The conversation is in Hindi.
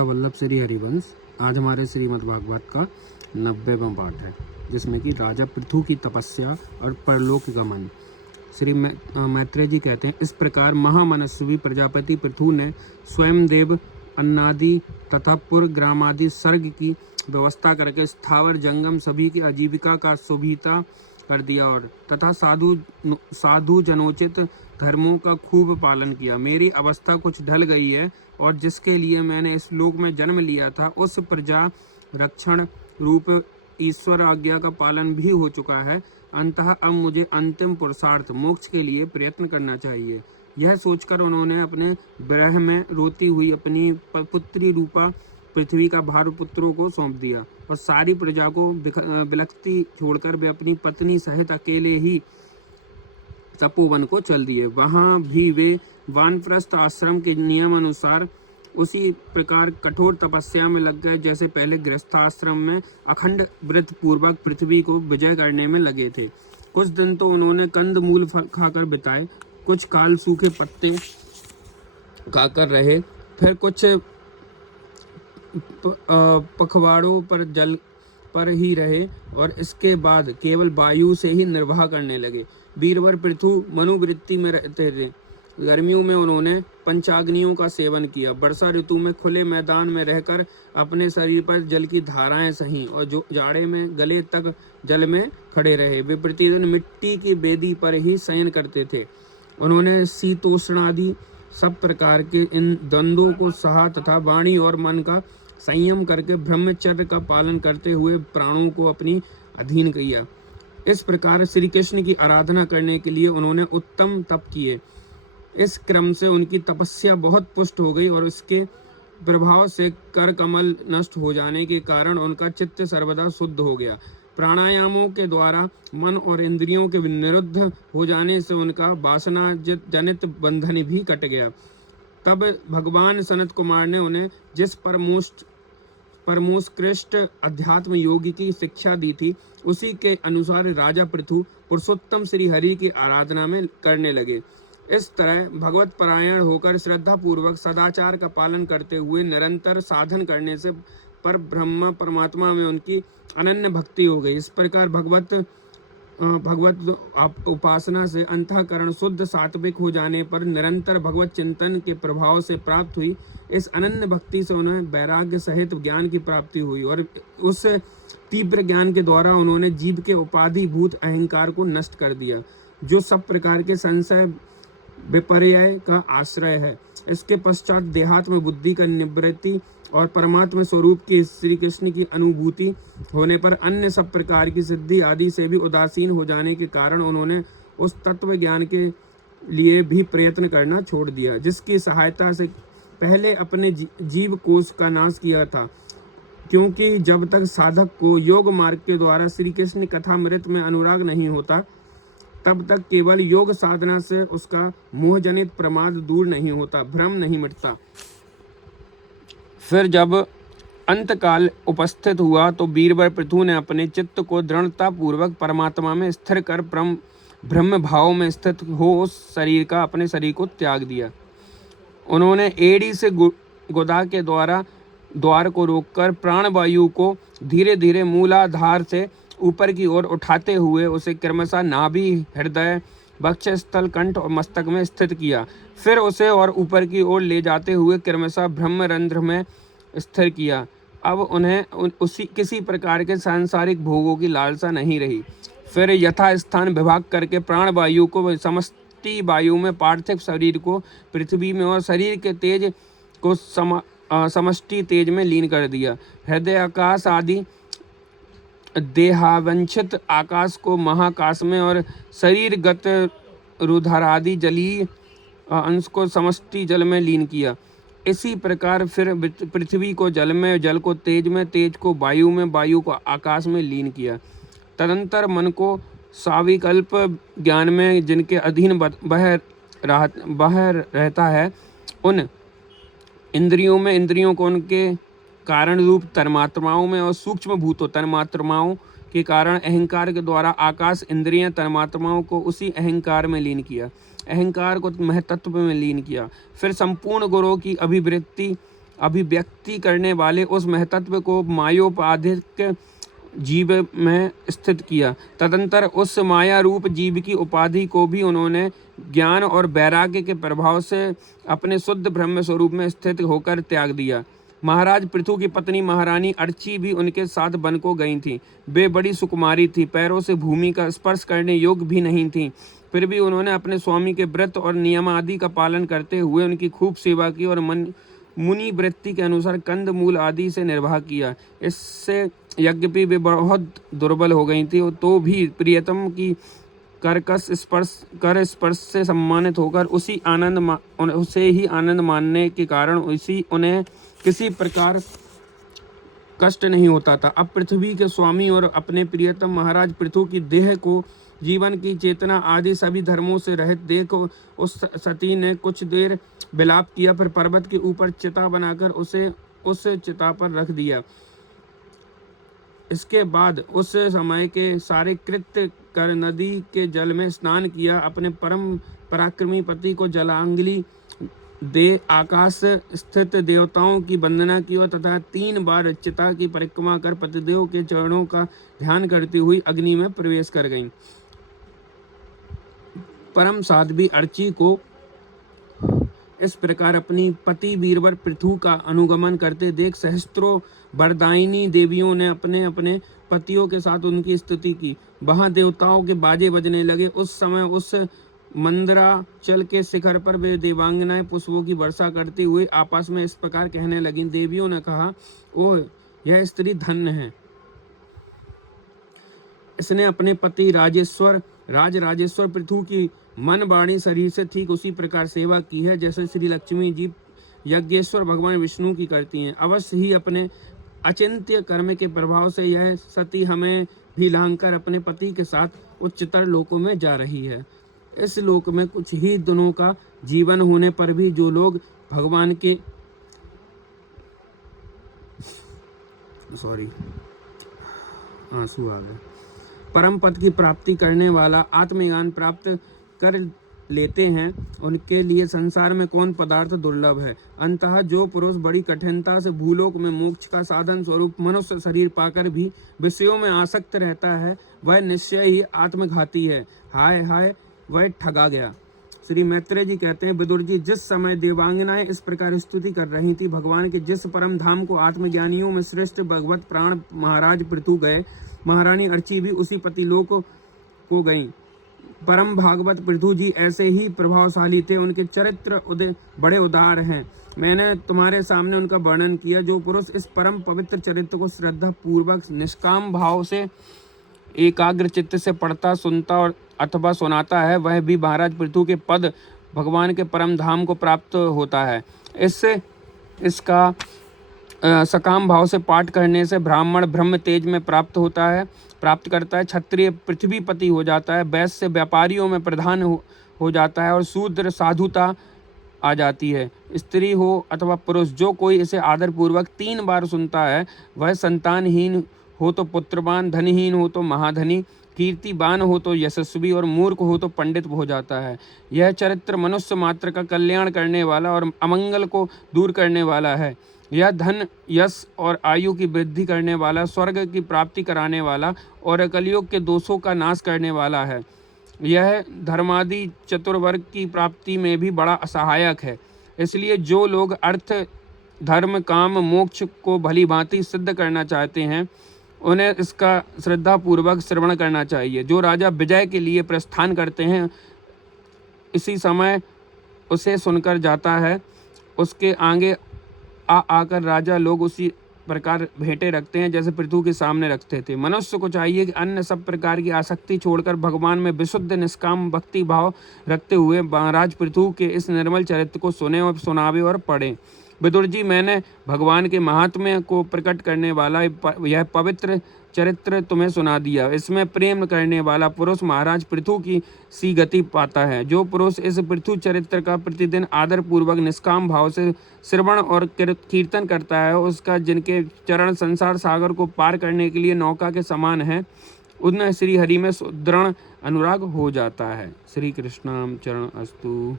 वल्लभ श्री हरिवंश। आज हमारे श्रीमद् भागवत का 90वां पाठ है, जिसमें कि राजा पृथु की तपस्या और परलोक गमन। श्री मैत्रेय जी कहते हैं, इस प्रकार महामनस्वी प्रजापति पृथु ने स्वयं देव अन्नादि तथा पुर ग्रामादि सर्ग की व्यवस्था करके स्थावर जंगम सभी की आजीविका का सुविधा कर दिया और तथा साधु जनोचित धर्मों का खूब पालन किया। मेरी अवस्था कुछ ढल गई है और जिसके लिए मैंने इस लोक में जन्म लिया था उस प्रजा रक्षण रूप ईश्वर आज्ञा का पालन भी हो चुका है। अंततः अब मुझे अंतिम पुरुषार्थ मोक्ष के लिए प्रयत्न करना चाहिए। यह सोचकर उन्होंने अपने विरह में रोती हुई अपनी पुत्री रूपा पृथ्वी का भार पुत्रों को सौंप दिया और सारी प्रजा को बिलखती छोड़कर वे अपनी पत्नी सहित अकेले ही तपोवन को चल दिए। वहां भी वे वानप्रस्थ आश्रम के नियम अनुसार उसी प्रकार कठोर तपस्या में लग गए जैसे पहले गृहस्थाश्रम में अखंड व्रत पूर्वक पृथ्वी को विजय करने में लगे थे। कुछ दिन तो उन्होंने कंद मूल खाकर बिताए, कुछ काल सूखे पत्ते खाकर रहे, फिर कुछ पखवाड़ों पर जल पर ही रहे और इसके बाद केवल वायु से ही निर्वाह करने लगे। वीरवर पृथु मनुवृत्ति में रहते थे। गर्मियों में उन्होंने पंचाग्नियों का सेवन किया। वर्षा ऋतु में खुले मैदान में रहकर अपने शरीर पर जल की धाराएं सहीं और जो जाड़े में गले तक जल में खड़े रहे। वे प्रतिदिन मिट्टी की बेदी पर ही शयन करते थे। उन्होंने शीतोष्णादि सब प्रकार के इन द्वंद्वों को सहा तथा वाणी और मन का संयम करके ब्रह्मचर्य का पालन करते हुए प्राणों को अपनी अधीन किया। इस प्रकार श्री कृष्ण की आराधना करने के लिए उन्होंने उत्तम तप किए। इस क्रम से उनकी तपस्या बहुत पुष्ट हो गई और इसके प्रभाव से कर कमल नष्ट हो जाने के कारण उनका चित्त सर्वदा शुद्ध हो गया। प्राणायामों के द्वारा मन और इंद्रियों के निरुद्ध हो जाने से उनका वासना जनित बंधन भी कट गया। तब भगवान सनत कुमार ने उन्हें जिस परमोत्कृष्ट अध्यात्म योगी की शिक्षा दी थी उसी के अनुसार राजा पृथु पुरुषोत्तम श्री हरि की आराधना में करने लगे। इस तरह भगवत परायण होकर श्रद्धा पूर्वक सदाचार का पालन करते हुए निरंतर साधन करने से पर ब्रह्म परमात्मा में उनकी अनन्य भक्ति हो गई। इस प्रकार भगवत उपासना से अंतःकरण शुद्ध सात्विक हो जाने पर निरंतर भगवत चिंतन के प्रभाव से प्राप्त हुई इस अनन्य भक्ति से उन्हें वैराग्य सहित ज्ञान की प्राप्ति हुई और उस तीव्र ज्ञान के द्वारा उन्होंने जीव के उपाधिभूत अहंकार को नष्ट कर दिया, जो सब प्रकार के संशय विपर्यय का आश्रय है। इसके पश्चात देहात्म बुद्धि का निवृत्ति और परमात्मा स्वरूप की श्री कृष्ण की अनुभूति होने पर अन्य सब प्रकार की सिद्धि आदि से भी उदासीन हो जाने के कारण उन्होंने उस तत्व ज्ञान के लिए भी प्रयत्न करना छोड़ दिया, जिसकी सहायता से पहले अपने जीव कोश का नाश किया था। क्योंकि जब तक साधक को योग मार्ग के द्वारा श्री कृष्ण कथामृत में अनुराग नहीं होता तब तक केवल योग साधना से उसका मोहजनित प्रमाद दूर नहीं होता, भ्रम नहीं मिटता। फिर जब अंतकाल उपस्थित हुआ तो वीरवर पृथु ने अपने चित्त को दृढ़ता पूर्वक परमात्मा में स्थिर कर ब्रह्म भाव में स्थित हो उस शरीर का अपने शरीर को त्याग दिया। उन्होंने एड़ी से गुदा के द्वार को रोककर प्राणवायु को धीरे धीरे मूलाधार से ऊपर की ओर उठाते हुए उसे क्रमशः नाभि, हृदय, वक्षस्थल, कंठ और मस्तक में स्थित किया। फिर उसे और ऊपर की ओर ले जाते हुए क्रमशः ब्रह्मरंध्र में स्थिर किया। अब उन्हें किसी प्रकार के सांसारिक भोगों की लालसा नहीं रही। फिर यथा स्थान विभाग करके प्राण वायु को समष्टि वायु में, पार्थिव शरीर को पृथ्वी में और शरीर के तेज को समष्टि तेज में लीन कर दिया। हृदय आकाश आदि देहावंचित आकाश को महाकाश में और शरीरगत रुधिरादि जलीय अंश को समष्टि जल में लीन किया। इसी प्रकार फिर पृथ्वी को जल में, जल को तेज में, तेज को वायु में, वायु को आकाश में लीन किया। तदंतर मन को साविकल्प ज्ञान में जिनके अधीन बह रहता है उन इंद्रियों में, इंद्रियों को उनके कारण रूप तन्मात्राओं में और सूक्ष्म भूतों तन्मात्राओं के कारण अहंकार के द्वारा आकाश इंद्रियां तन्मात्राओं को उसी अहंकार में लीन किया, अहंकार को महतत्व में लीन किया। फिर संपूर्ण गुणों की अभिवृत्ति अभिव्यक्ति करने वाले उस महतत्व को मायोपाधिक जीव में स्थित किया। तदंतर उस माया रूप जीव की उपाधि को भी उन्होंने ज्ञान और वैराग्य के प्रभाव से अपने शुद्ध ब्रह्म स्वरूप में स्थित होकर त्याग दिया। महाराज पृथु की पत्नी महारानी अर्ची भी उनके साथ वन को गई थी। वे बड़ी सुकुमारी थी, पैरों से भूमि का स्पर्श करने योग्य भी नहीं थी, फिर भी उन्होंने अपने स्वामी के व्रत और नियम आदि का पालन करते हुए उनकी खूब सेवा की और मुनि वृत्ति के अनुसार कंद मूल आदि से निर्वाह किया। इससे यद्यपि वे बहुत दुर्बल हो गई थी तो भी प्रियतम की कर स्पर्श से सम्मानित होकर उसे ही आनंद मानने के कारण उन्हें किसी प्रकार कष्ट नहीं होता था। अब पृथ्वी के स्वामी और अपने प्रियतम महाराज पृथु की देह को जीवन की चेतना आदि सभी धर्मों से रहित देख उस सती ने कुछ देर विलाप किया, फिर पर्वत के ऊपर चिता बनाकर उसे उस चिता पर रख दिया। इसके बाद उस समय के सारे कृत्य कर नदी के जल में स्नान किया, अपने परम पराक्रमी पति को जलांजलि दे आकाश स्थित देवताओं की वंदना की और तथा 3 बार चिता की परिक्रमा कर पतिदेव के चरणों का ध्यान करती हुई अग्नि में प्रवेश कर गईं। परम साध्वी अर्ची को इस प्रकार अपनी पति वीरवर पृथु का अनुगमन करते देख सहस्त्रों वरदायिनी देवियों ने अपने अपने पतियों के साथ उनकी स्तुति की। वहां देवताओं के बाजे बजने लगे। उस समय उस मंदराचल के शिखर पर वे देवांगनाएं पुष्पों की वर्षा करती हुई आपस में इस प्रकार कहने लगी। देवियों ने कहा, ओह यह स्त्री धन्य है, इसने अपने पति राजेश्वर पृथु की मन वाणी शरीर से ठीक उसी प्रकार सेवा की है जैसे श्री लक्ष्मी जी यज्ञेश्वर भगवान विष्णु की करती हैं। अवश्य ही अपने अचिंत्य कर्म के प्रभाव से यह सती हमें भी लांघकर अपने पति के साथ उच्चतर लोकों में जा रही है। इस लोक में कुछ ही दिनों का जीवन होने पर भी जो लोग भगवान के आंसू आ गए परम पद की प्राप्ति करने वाला आत्मज्ञान प्राप्त कर लेते हैं, उनके लिए संसार में कौन पदार्थ दुर्लभ है। अंततः जो पुरुष बड़ी कठिनता से भूलोक में मोक्ष का साधन स्वरूप मनुष्य शरीर पाकर भी विषयों में आसक्त रहता है, वह निश्चय ही आत्मघाती है। हाय हाय वह ठगा गया। श्री मैत्रेय जी कहते हैं, विदुर जी जिस समय देवांगनाएं इस प्रकार स्तुति कर रही थी, भगवान के जिस परम धाम को आत्मज्ञानियों में श्रेष्ठ भगवत प्राण महाराज पृथु गए, महारानी अर्ची भी उसी पतिलोक को गई। परम भागवत पृथु जी ऐसे ही प्रभावशाली थे, उनके चरित्र बड़े उदार हैं। मैंने तुम्हारे सामने उनका वर्णन किया। जो पुरुष इस परम पवित्र चरित्र को श्रद्धा पूर्वक निष्काम भाव से एकाग्र चित्त से पढ़ता, सुनता और अथवा सुनाता है, वह भी महाराज पृथु के पद भगवान के परम धाम को प्राप्त होता है। इसका सकाम भाव से पाठ करने से ब्राह्मण ब्रह्म तेज में प्राप्त करता है, क्षत्रिय पृथ्वीपति हो जाता है, वैश्य व्यापारियों में प्रधान हो जाता है और शूद्र साधुता आ जाती है। स्त्री हो अथवा पुरुष, जो कोई इसे आदर पूर्वक 3 बार सुनता है, वह संतानहीन हो तो पुत्रवान, धनहीन हो तो महाधनी, कीर्तिवान हो तो यशस्वी और मूर्ख हो तो पंडित हो जाता है। यह चरित्र मनुष्य मात्र का कल्याण करने वाला और अमंगल को दूर करने वाला है। यह धन, यश और आयु की वृद्धि करने वाला, स्वर्ग की प्राप्ति कराने वाला और कलियुग के दोषों का नाश करने वाला है। यह धर्मादि चतुर्वर्ग की प्राप्ति में भी बड़ा सहायक है। इसलिए जो लोग अर्थ, धर्म, काम, मोक्ष को भली भांति सिद्ध करना चाहते हैं, उन्हें इसका श्रद्धापूर्वक श्रवण करना चाहिए। जो राजा विजय के लिए प्रस्थान करते हैं, इसी समय उसे सुनकर जाता है, उसके आगे आकर राजा लोग उसी प्रकार भेंटें रखते हैं जैसे पृथु के सामने रखते थे। मनुष्य को चाहिए कि अन्य सब प्रकार की आसक्ति छोड़कर भगवान में विशुद्ध निष्काम भक्ति भाव रखते हुए महाराज पृथु के इस निर्मल चरित्र को सुने और सुनावे और पढ़े। विदुर जी, मैंने भगवान के महात्म्य को प्रकट करने वाला यह पवित्र चरित्र तुम्हें सुना दिया। इसमें प्रेम करने वाला पुरुष महाराज पृथु की सी गति पाता है। जो पुरुष इस पृथु चरित्र का प्रतिदिन आदर पूर्वक निष्काम भाव से श्रवण और कीर्तन करता है, उसका जिनके चरण संसार सागर को पार करने के लिए नौका के समान है, उन श्री हरि में दृढ़ अनुराग हो जाता है। श्री कृष्णाम चरण अस्तु।